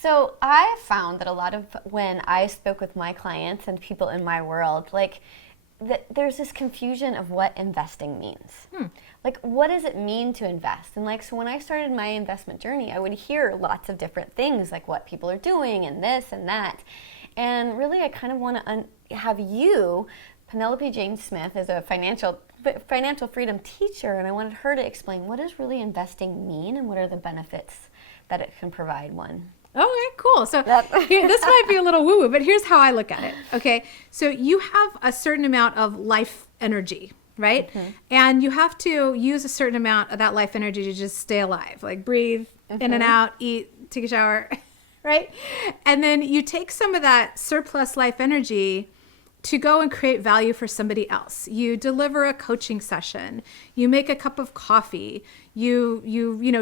So I found that a lot of when I spoke with my clients and people in my world, like there's this confusion of what investing means. Like, what does it mean to invest? And like, so when I started my investment journey, I would hear lots of different things, like what people are doing and this and that. And really, I kind of want to have you, Penelope Jane Smith, is a financial freedom teacher, and I wanted her to explain what does really investing mean and what are the benefits that it can provide one. Okay, cool. So this might be a little woo-woo, but here's how I look at it. Okay, so you have a certain amount of life energy, right? And you have to use a certain amount of that life energy to just stay alive, like breathe in and out, eat, take a shower, right? And then you take some of that surplus life energy to go and create value for somebody else. You deliver a coaching session, you make a cup of coffee, you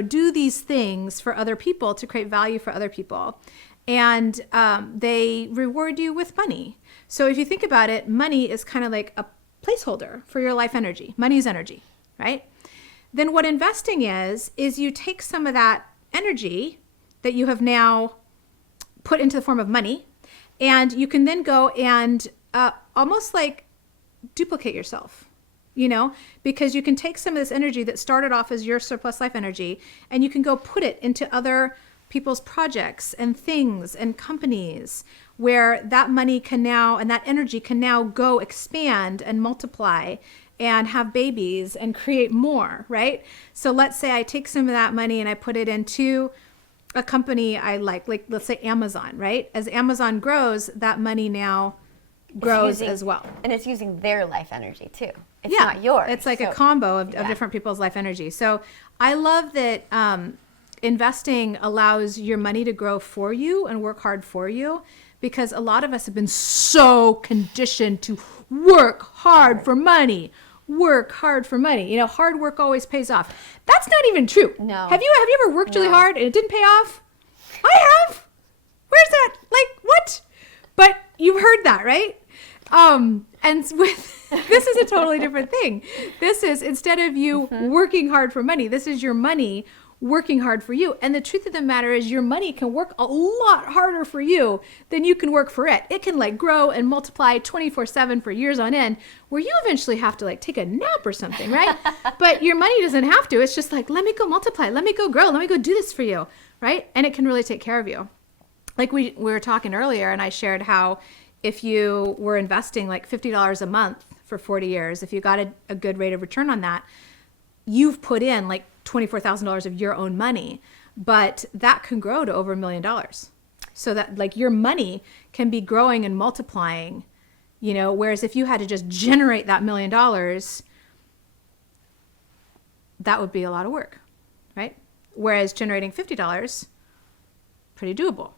do these things for other people to create value for other people. And they reward you with money. So if you think about it, money is kind of like a placeholder for your life energy. Money is energy, right? Then what investing is you take some of that energy that you have now put into the form of money, and you can then go and almost like duplicate yourself, because you can take some of this energy that started off as your surplus life energy, and you can go put it into other people's projects and things and companies where that money can now, and that energy can now go expand and multiply and have babies and create more, right? So let's say I take some of that money and I put it into a company I like let's say Amazon, right? As Amazon grows, that money now grows as well. And it's using their life energy too. It's not yours. It's like a combo of different people's life energy. So I love that investing allows your money to grow for you and work hard for you, because a lot of us have been so conditioned to work hard for money. Work hard for money. Hard work always pays off. That's not even true. No. Have you ever worked really hard and it didn't pay off? I have. Where's that? Like, what? But you've heard that, right? And with this is a totally different thing. This is, instead of you working hard for money, this is your money working hard for you. And the truth of the matter is your money can work a lot harder for you than you can work for it. It can grow and multiply 24/7 for years on end, where you eventually have to take a nap or something, right? But your money doesn't have to. It's just let me go multiply, let me go grow, let me go do this for you, right? And it can really take care of you. Like we were talking earlier, and I shared how if you were investing $50 a month for 40 years, if you got a good rate of return on that, you've put in $24,000 of your own money, but that can grow to over $1 million. So that your money can be growing and multiplying, whereas if you had to just generate that $1 million, that would be a lot of work, right? Whereas generating $50, pretty doable,